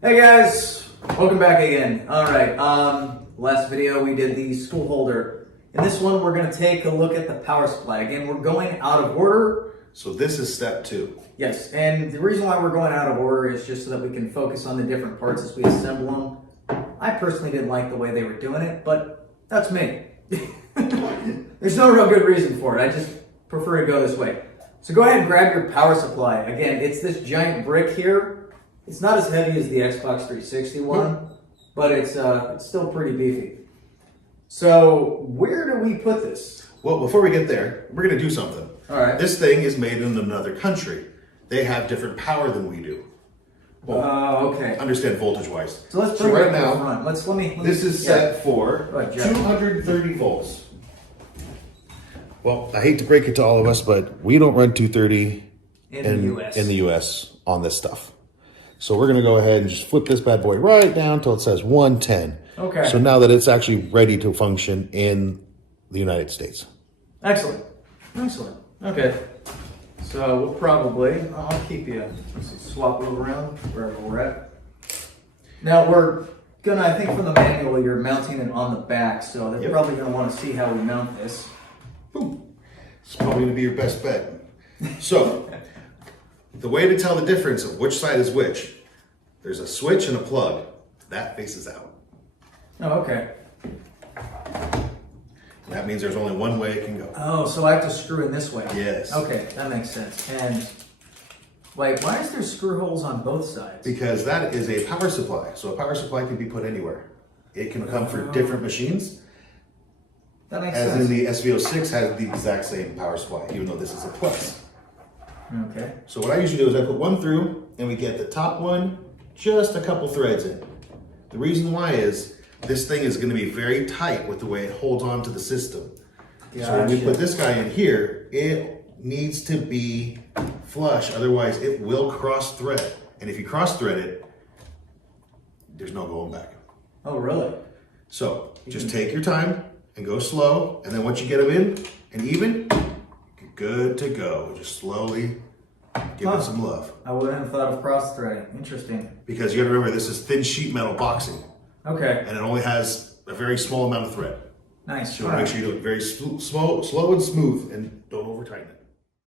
Hey guys, welcome back again. All right, last video we did the school holder. In this one, we're going to take a look at the power supply. Again, we're going out of order. So this is step 2. Yes, and the reason why we're going out of order is just so that we can focus on the different parts as we assemble them. I personally didn't like the way they were doing it, but that's me. There's no real good reason for it. I just prefer to go this way. So go ahead and grab your power supply. Again, it's this giant brick here. It's not as heavy as the Xbox 360 one, but it's still pretty beefy. So where do we put this? Well, before we get there, we're going to do something. All right. This thing is made in another country. They have different power than we do. Well, okay. Understand voltage-wise. So let's bring right it now. front. Let me. This is set for Right, Jeff. 230 volts. Well, I hate to break it to all of us, but we don't run 230 in the US on this stuff. So we're going to go ahead and just flip this bad boy right down till it says 110. Okay. So now that it's actually ready to function in the United States. Excellent. Excellent. Okay. So we'll probably, I'll keep you, let's see, swap it around wherever we're at. Now we're gonna, I think from the manual, you're mounting it on the back, so they're probably gonna want to see how we mount this. Boom. It's probably going to be your best bet. So, the way to tell the difference of which side is which, there's a switch and a plug. That faces out. Oh, okay. That means there's only one way it can go. Oh, so I have to screw in this way. Yes. Okay, that makes sense. And wait, why is there screw holes on both sides? Because that is a power supply. So a power supply can be put anywhere. It can come for different machines. That makes As sense. in the SV06 has the exact same power supply, even though this is a plus. Okay. So what I usually do is I put one through and we get the top one, just a couple threads in. The reason why is this thing is going to be very tight with the way it holds on to the system. Gotcha. So when we put this guy in here, it needs to be flush, otherwise it will cross thread. And if you cross thread it, there's no going back. Oh, really? So just take your time and go slow, and then once you get them in and even, you're good to go. Just slowly give it some love. I wouldn't have thought of cross threading. Interesting. Because you gotta remember, this is thin sheet metal boxing, Okay. and it only has a very small amount of thread. Nice. So make sure you do it very slow and smooth, and don't over tighten it.